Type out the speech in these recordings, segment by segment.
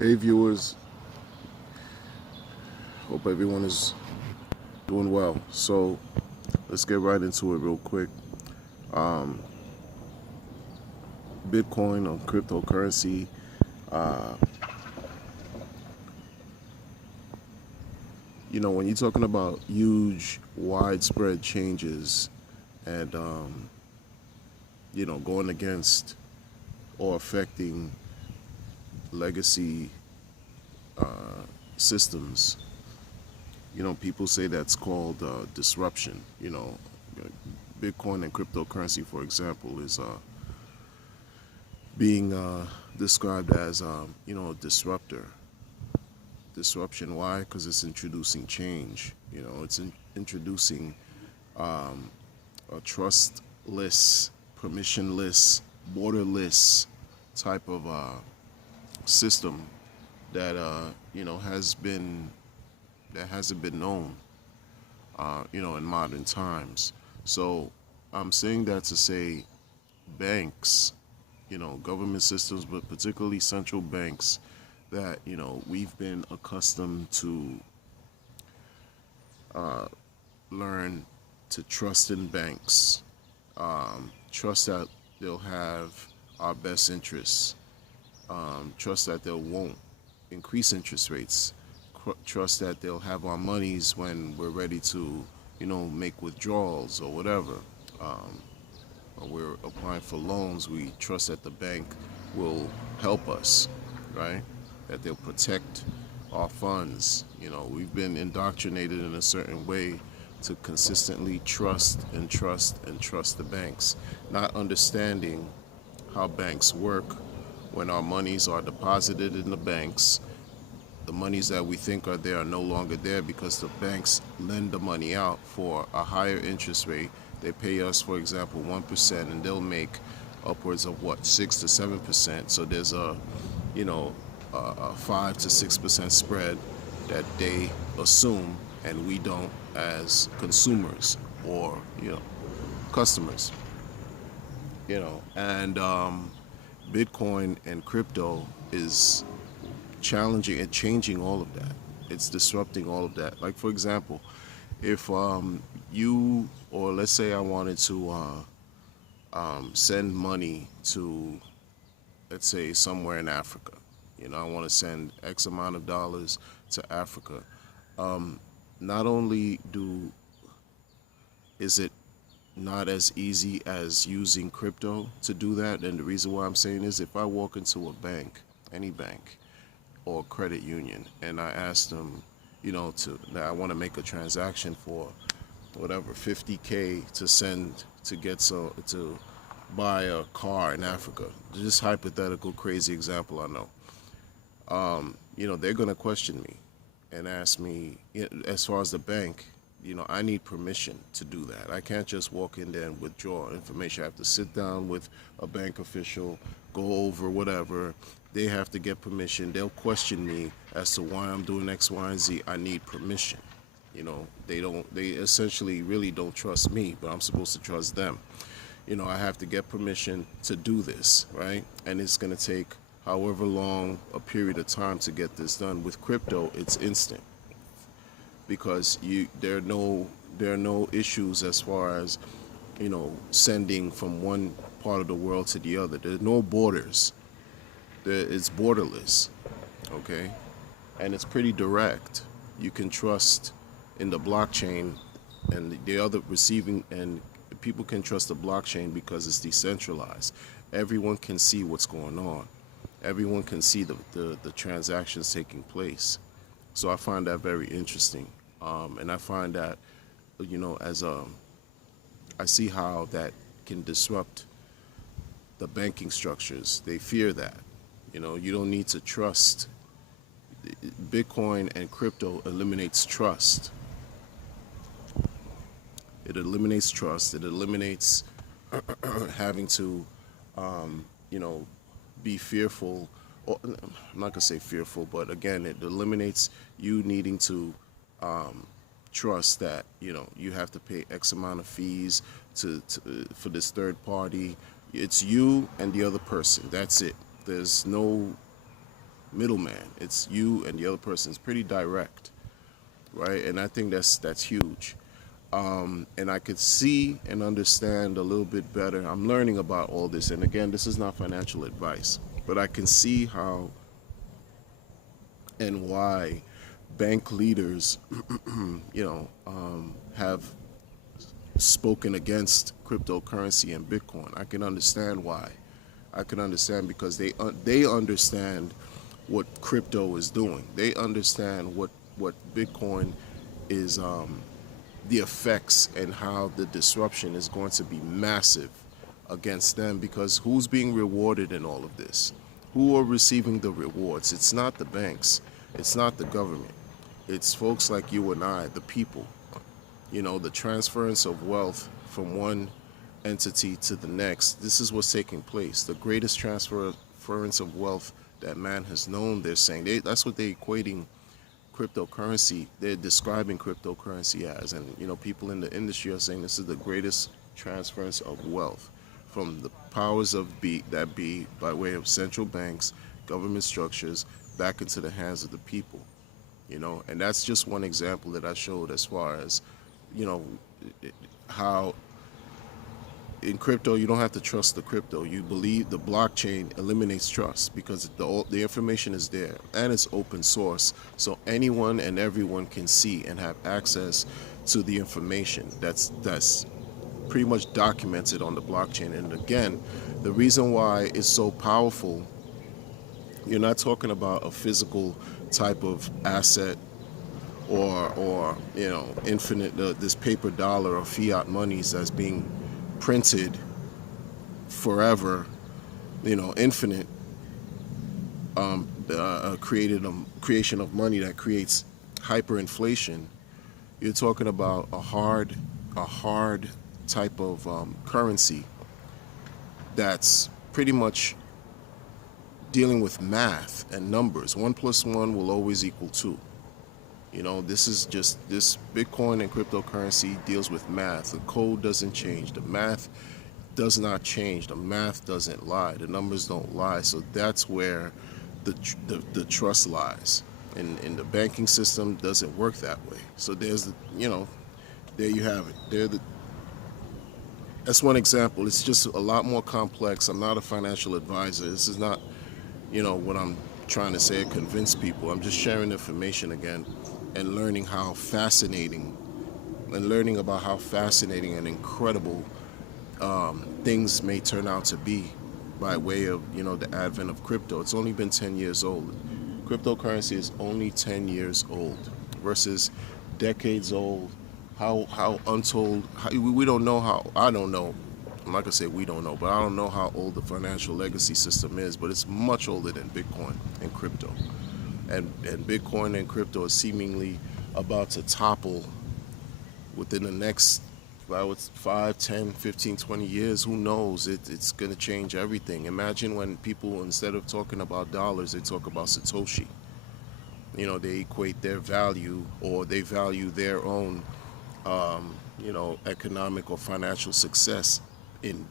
Hey viewers, hope everyone is doing well. So let's get right into it real quick. Um, Bitcoin or cryptocurrency, uh, when you're talking about huge, widespread changes and, going against or affecting legacy systems, people say that's called disruption. Bitcoin and cryptocurrency, for example, is being described as a disruptor. Disruption. Why? Because it's introducing change. It's introducing a trustless, permissionless, borderless type of system that has been that hasn't been known in modern times. So I'm saying that to say banks, government systems, but particularly central banks that we've been accustomed to learn to trust in banks, trust that they'll have our best interests, trust that they won't increase interest rates, trust that they'll have our monies when we're ready to make withdrawals or whatever. Um, or we're applying for loans, we trust that the bank will help us, right? That they'll protect our funds. We've been indoctrinated in a certain way to consistently trust and trust and trust the banks, not understanding how banks work. When our monies are deposited in the banks, the monies that we think are there are no longer there because the banks lend the money out for a higher interest rate. They pay us, for example, 1%, and they'll make upwards of 6 to 7%. So there's a 5 to 6% spread that they assume, and we don't as consumers or customers. And Bitcoin and crypto is challenging and changing all of that. It's disrupting all of that. Like, for example, if you, or let's say I wanted to send money to, let's say, somewhere in Africa. I want to send X amount of dollars to Africa. Not only is it not as easy as using crypto to do that, and the reason why I'm saying is if I walk into a bank, any bank, or credit union, and I asked them, that I want to make a transaction for whatever 50K to send to get to buy a car in Africa. Just hypothetical, crazy example, I know. They're gonna question me and ask me, as far as the bank, I need permission to do that. I can't just walk in there and withdraw information. I have to sit down with a bank official, go over whatever. They have to get permission. They'll question me as to why I'm doing X, Y, and Z. I need permission. They essentially really don't trust me, but I'm supposed to trust them. I have to get permission to do this, right? And it's going to take however long a period of time to get this done. With crypto, it's instant because there are no issues as far as sending from one part of the world to the other. There's no borders. It's borderless, okay, and it's pretty direct. You can trust in the blockchain, and the other receiving, and people can trust the blockchain because it's decentralized. Everyone can see what's going on. Everyone can see the transactions taking place. So I find that very interesting, and I find that as I see how that can disrupt the banking structures. They fear that. You don't need to trust. Bitcoin and crypto eliminates trust. It eliminates trust. It eliminates having to, you know, be fearful. Or, I'm not gonna say fearful, but again, it eliminates you needing to trust that you have to pay X amount of fees for this third party. It's you and the other person. That's it. There's no middleman. It's you and the other person. It's pretty direct, right? And I think that's huge. And I could see and understand a little bit better. I'm learning about all this, and again, this is not financial advice, but I can see how and why bank leaders, have spoken against cryptocurrency and Bitcoin. I can understand why. I can understand because they understand what crypto is doing. They understand what Bitcoin is, the effects and how the disruption is going to be massive against them, because who's being rewarded in all of this? Who are receiving the rewards? It's not the banks. It's not the government. It's folks like you and I, the people. The transference of wealth from one entity to the next. This is what's taking place. The greatest transference of wealth that man has known, they're saying. That's what they're equating cryptocurrency. They're describing cryptocurrency as. And, people in the industry are saying this is the greatest transference of wealth from the powers that be by way of central banks, government structures, back into the hands of the people. And that's just one example that I showed as far as, how in crypto you don't have to trust the crypto. You believe the blockchain eliminates trust because the information is there and it's open source, so anyone and everyone can see and have access to the information that's pretty much documented on the blockchain. And again, the reason why it's so powerful, you're not talking about a physical type of asset or infinite, this paper dollar or fiat monies that's being printed forever, infinite, creation of money that creates hyperinflation. You're talking about a hard type of currency that's pretty much dealing with math and numbers. 1 + 1 will always equal 2. This Bitcoin and cryptocurrency deals with math. The code doesn't change. The math does not change. The math doesn't lie. The numbers don't lie. So that's where the trust lies. And the banking system doesn't work that way. So there you have it. That's one example. It's just a lot more complex. I'm not a financial advisor. This is not, what I'm trying to say, convince people. I'm just sharing information again and learning about how fascinating and incredible things may turn out to be by way of, the advent of crypto. It's only been 10 years old. Cryptocurrency is only 10 years old versus decades old. How untold, we don't know I don't know. I'm not going to say we don't know, but I don't know how old the financial legacy system is, but it's much older than Bitcoin and crypto. And Bitcoin and crypto is seemingly about to topple within the next 5, 10, 15, 20 years. Who knows? It's going to change everything. Imagine when people, instead of talking about dollars, they talk about Satoshi. They equate their value, or they value their own, economic or financial success in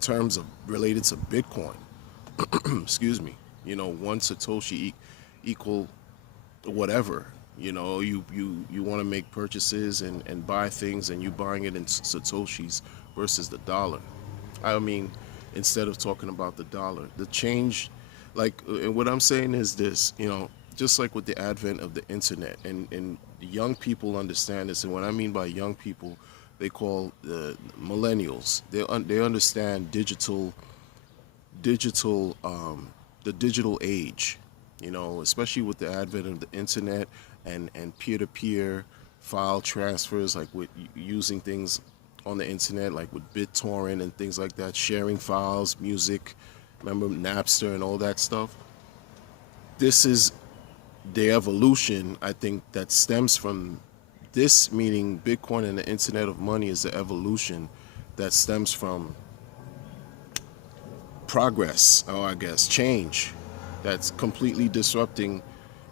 terms of related to Bitcoin. Excuse me. 1 Satoshi equal whatever. You want to make purchases and buy things, and you buying it in Satoshis versus the dollar. I mean, instead of talking about the dollar, the change, and what I'm saying is this, just like with the advent of the internet, and young people understand this, and what I mean by young people, they call the millennials. They understand the digital age, especially with the advent of the internet and peer-to-peer file transfers, like with using things on the internet, like with BitTorrent and things like that, sharing files, music, remember Napster and all that stuff. This is the evolution, I think, that stems from this, meaning Bitcoin and the Internet of Money is the evolution that stems from progress, or I guess change, that's completely disrupting.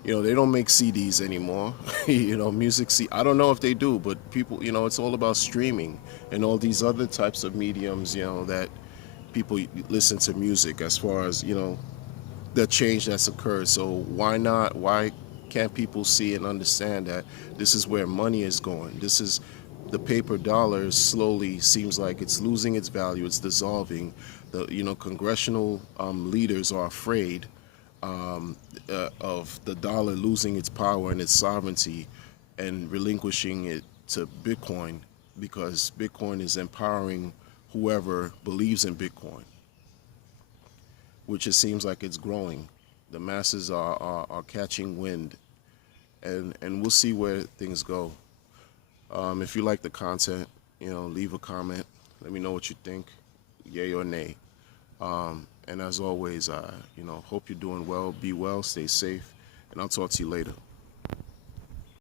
They don't make CDs anymore. Music I don't know if they do, but people, it's all about streaming and all these other types of mediums, that people listen to music, as far as, the change that's occurred. So why not? Why can't people see and understand that this is where money is going? This is the paper dollar slowly seems like it's losing its value. It's dissolving. The congressional leaders are afraid of the dollar losing its power and its sovereignty and relinquishing it to Bitcoin because Bitcoin is empowering whoever believes in Bitcoin, which it seems like it's growing. The masses are catching wind, and we'll see where things go. If you like the content, leave a comment. Let me know what you think, yay or nay. And as always, hope you're doing well. Be well, stay safe, and I'll talk to you later.